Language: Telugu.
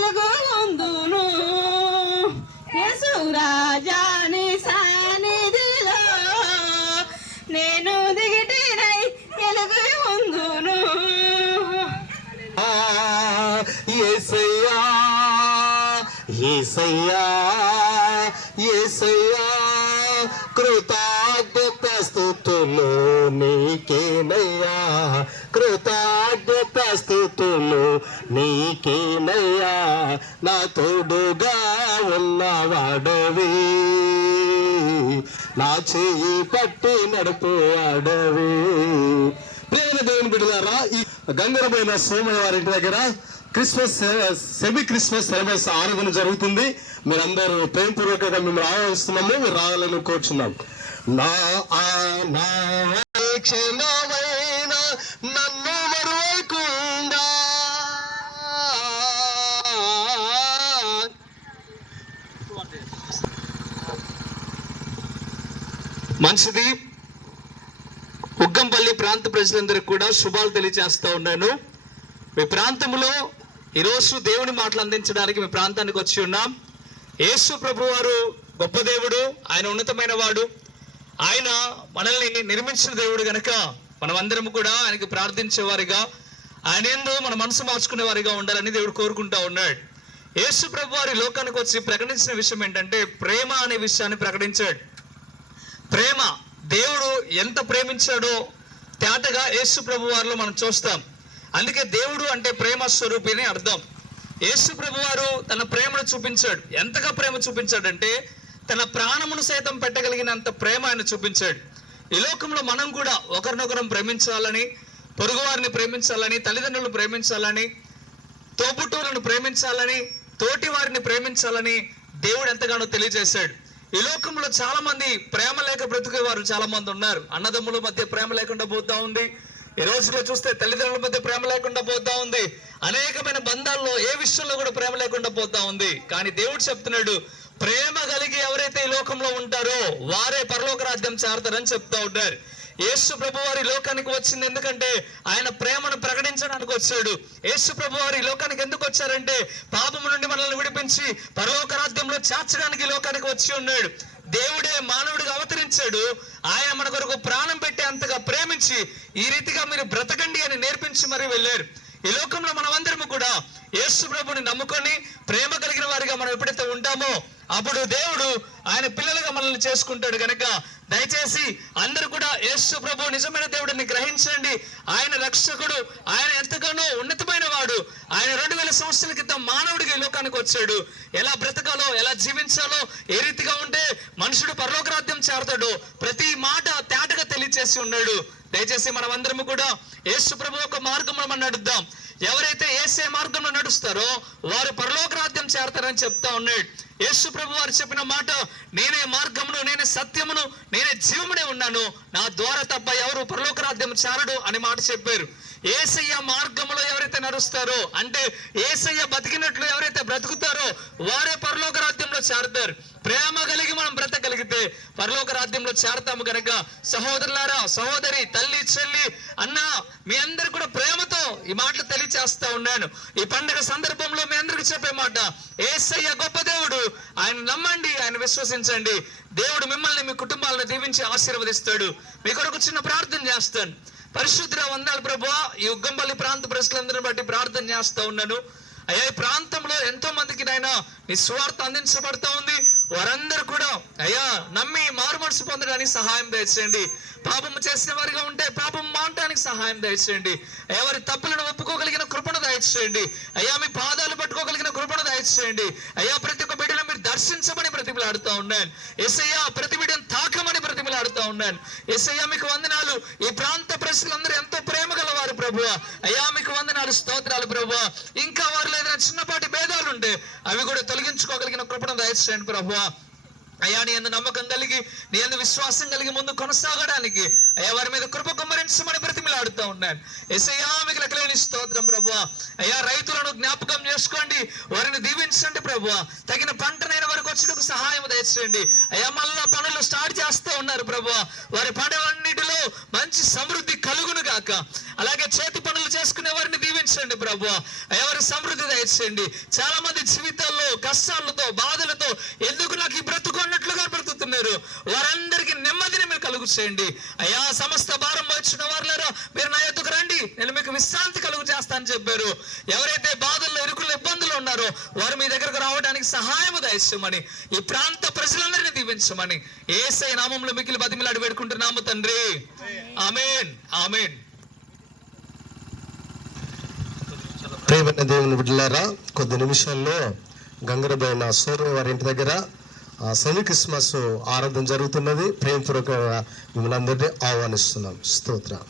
వెలుగు ఉందును యేసు రాజాని సన్నిధిలో నేను దిగిటినై వెలుగు ఉందును. యేసయ్యా యేసయ్యా యేసయ్యా కృతజ్ఞత స్తుతులు నీకేనయ్యా, కృతజ్ఞత స్తుతులు నీకేనయ్యా, నా తోడుగా ఉన్నవాడవి, నా చెయ్యి పట్టి నడుపువాడవి. ప్రేమ దేవుని బిడ్డలారా, ఈ గంగరమైన సోమయ్య వారి ఇంటి దగ్గర క్రిస్మస్ సెమీ క్రిస్మస్ సెలబ్రేస్ ఆరాధన జరుగుతుంది. మీరందరూ ప్రేమపూర్వకంగా మేము ఆహ్వానిస్తున్నాము, మీరు రావాలని కోరుచున్నాం. నా క్షణమైన నన్ను మరువకుండా మంచిది. ఉగ్గంపల్లి ప్రాంత ప్రజలందరికీ కూడా శుభాలు తెలియజేస్తా ఉన్నాను. మీ ప్రాంతంలో ఈరోజు దేవుని మాటలు అందించడానికి మీ ప్రాంతానికి వచ్చి ఉన్నాం. యేసు ప్రభు వారు గొప్ప దేవుడు, ఆయన ఉన్నతమైన వాడు, ఆయన మనల్ని నిర్మించిన దేవుడు గనక మనమందరం కూడా ఆయనకి ప్రార్థించేవారిగా, ఆయన యందు మన మనసు మార్చుకునే వారిగా ఉండాలని దేవుడు కోరుకుంటా ఉన్నాడు. యేసు ప్రభు వారి లోకానికి వచ్చి ప్రకటించిన విషయం ఏంటంటే ప్రేమ అనే విషయాన్ని ప్రకటించాడు. ప్రేమ, దేవుడు ఎంత ప్రేమించాడో తేటగా యేసు ప్రభు వారిలో మనం చూస్తాం. అందుకే దేవుడు అంటే ప్రేమ స్వరూపి అని అర్థం. యేసు ప్రభు వారు తన ప్రేమను చూపించాడు. ఎంతగా ప్రేమ చూపించాడంటే తన ప్రాణమును సైతం పెట్టగలిగినంత ప్రేమ ఆయన చూపించాడు. ఈ లోకంలో మనం కూడా ఒకరినొకరం ప్రేమించాలని, పొరుగు వారిని ప్రేమించాలని, తల్లిదండ్రులను ప్రేమించాలని, తోబుట్టువులను ప్రేమించాలని, తోటి వారిని ప్రేమించాలని దేవుడు ఎంతగానో తెలియజేశాడు. ఈ లోకంలో చాలా మంది ప్రేమ లేక బ్రతికే వారు చాలా మంది ఉన్నారు. అన్నదమ్ముల మధ్య ప్రేమ లేకుండా పోతా ఉంది. ఈ రోజులో చూస్తే తల్లిదండ్రుల మధ్య ప్రేమ లేకుండా పోతా ఉంది. అనేకమైన బంధాల్లో ఏ విషయంలో కూడా ప్రేమ లేకుండా పోతా ఉంది. కానీ దేవుడు చెప్తున్నాడు, ప్రేమ కలిగి ఎవరైతే ఈ లోకంలో ఉంటారో వారే పరలోక రాజ్యం చేరతారని చెప్తా ఉంటారు. యేసు ప్రభు వారి లోకానికి వచ్చింది ఎందుకంటే ఆయన ప్రేమను ప్రకటించడానికి వచ్చాడు. యేసు ప్రభు వారి లోకానికి ఎందుకు వచ్చారంటే పాపము నుండి మనల్ని విడిపించి పరలోక రాజ్యంలో చేర్చడానికి లోకానికి వచ్చి ఉన్నాడు. దేవుడే మానవుడిగా అవతరించాడు. ఆయన మన కొరకు ప్రాణం పెట్టి అంతగా ప్రేమించి ఈ రీతిగా మీరు బ్రతకండి అని నేర్పించి మరీ వెళ్ళారు. ఈ లోకంలో మనమందరము కూడా యేసు ప్రభుని నమ్ముకొని ప్రేమ కలిగిన వారిగా మనం ఎప్పుడైతే ఉంటామో అప్పుడు దేవుడు ఆయన పిల్లలుగా మనల్ని చేసుకుంటాడు. కనుక దయచేసి అందరూ కూడా యేసు ప్రభు నిజమైన దేవుడిని గ్రహించండి. ఆయన రక్షకుడు, ఆయన ఎంతగానో ఉన్నతమైన వాడు. ఆయన 2000 సంవత్సరాల క్రితం మానవుడిగా ఈ లోకానికి వచ్చాడు. ఎలా బ్రతకాలో, ఎలా జీవించాలో, ఏ రీతిగా ఉంటే మనుషుడు పరలోక రాజ్యం చేరతాడో ప్రతి మాట తేటగా తెలియచేసి ఉన్నాడు. దయచేసి మనం అందరము కూడా యేసు ప్రభు ఒక మార్గంలో మనం నడుద్దాం. ఎవరైతే యేసే మార్గంలో నడుస్తారో వారు పరలోక రాజ్యం చేరతారని చెప్తా ఉన్నాడు. యేసు ప్రభు వారు చెప్పిన మాట, నేనే మార్గమును, నేనే సత్యమును, నేనే జీవమునే ఉన్నాను, నా ద్వారా తప్ప ఎవరు పరలోక రాజ్యం చేరడు అని మాట చెప్పారు. యేసయ్య మార్గములో ఎవరైతే నడుస్తారో అంటే యేసయ్య బతికినట్లు ఎవరైతే బ్రతుకుతారో వారే పరలోక రాజ్యంలో చేరతారు. ప్రేమ కలిగి మనం బ్రతకగలిగితే పరలోక రాజ్యంలో చేరతాము. కనుక సహోదరులారా, సహోదరి, తల్లి, చెల్లి, అన్న, మీ అందరు కూడా ప్రేమతో ఈ మాటలు తెలియచేస్తా ఉన్నాను. ఈ పండుగ సందర్భంలో మీ అందరికి చెప్పే మాట, యేసయ్య గొప్ప దేవుడు, ఆయన నమ్మండి, ఆయన విశ్వసించండి. దేవుడు మిమ్మల్ని, మీ కుటుంబాలను దీవించి ఆశీర్వదిస్తాడు. మీ కొరకు చిన్న ప్రార్థన చేస్తాను. పరిశుద్ధ వందనాలు ప్రభువా, ఈ ఉగ్గంపల్లి ప్రాంత ప్రజలందరిని బట్టి ప్రార్థన చేస్తా ఉన్నాను. అయ్యా, ఈ ప్రాంతంలో ఎంతో మందికి నాయనా నీ సువార్త అందించబడతా ఉంది. వారందరూ కూడా అయ్యా నమ్మి మారు మనసు పొందడానికి సహాయం దయచేయండి. పాపము చేసిన వారిగా ఉంటే పాపం మానడానికి సహాయం దయచేయండి. అయ్యా, వారి తప్పులను ఒప్పుకోగలిగిన కృపను దయచేయండి. అయ్యా, మీ పాదాలు పట్టుకోగలిగిన కృపను దయచేయండి. అయ్యా, ప్రతి ఒక్క బిడ్డను మీరు దర్శించమని బ్రతిమలాడుతూ ఉన్నాను. యేసయ్యా, ప్రతి బిడ్డను తాకమని బ్రతిమలాడుతూ ఉన్నాను. యేసయ్యా, మీకు వందనాలు. ఈ ప్రాంత ప్రజలందరూ ఎంతో ప్రేమ గలవారు ప్రభువా. అయ్యా, మీకు వందనాలు, స్తోత్రాలు ప్రభువా. ఇంకా వారిలో ఏదైనా చిన్నపాటి భేదాలు ఉంటే అవి కూడా తొలగించుకోగలిగిన కృపను దయచేయండి ప్రభువా. అయ్యా, నీ యందు నమ్మకం కలిగి, నీ యందు విశ్వాసం కలిగి ముందు కొనసాగడానికి అయ్యా వారి మీద కృప కుమ్మరించమని బ్రతిమలాడుతూ ఉన్నాను. యేసయ్యా, మీకు లెక్కలేని స్తోత్రం ప్రభువా. అయ్యా, రైతులను జ్ఞాపకం చేసుకోండి, వారిని దీవించండి ప్రభువా. తగిన పంటనైన వారికి వచ్చేందుకు సహాయం దయచేయండి. అయ్యా, మళ్ళా పనులు స్టార్ట్ చేస్తూ ఉన్నారు ప్రభువా. వారి పనులన్నిటిలో మంచి సమృద్ధి కలుగును గాక. అలాగే చేతి పనులు చేసుకునే వారిని దీవించండి దీవించండి ప్రభువా. ఎవరి సమృద్ధి దయచేయండి. చాలా మంది జీవితాల్లో కష్టాలతో బాధలతో ఎందుకు నాకు ఈ బ్రతుకు అన్నట్లుగా బ్రతుకుతున్నారు. వారందరికీ నెమ్మదిని మీరు కలుగు చేయండి అయ్యా. సమస్త భారం వచ్చిన వారులారా మీరు నా యొద్దకు రండి, నేను మీకు విశ్రాంతి కలుగు చేస్తానని చెప్పారు. ఎవరైతే బాధల్లో ఇరుకుల్లో ఇబ్బందులు ఉన్నారో వారు మీ దగ్గరకు రావడానికి సహాయము దయచేయమని, ఈ ప్రాంత ప్రజలందరినీ దీవించమని యేసయ్య నామములో మిక్కిలి బతిమిలాడి వేడుకుంటున్నాము తండ్రి. ఆమేన్ ఆమేన్. ప్రియమైన దేవుని బిడ్డలారా, కొద్ది నిమిషాల్లో గంగరబైన సూర్య వారి ఇంటి దగ్గర సెమీ క్రిస్మస్ ఆరాధన జరుగుతున్నది. ప్రేమపూర్వకంగా మిమ్మల్ని అందరినీ ఆహ్వానిస్తున్నాం. స్తోత్రం.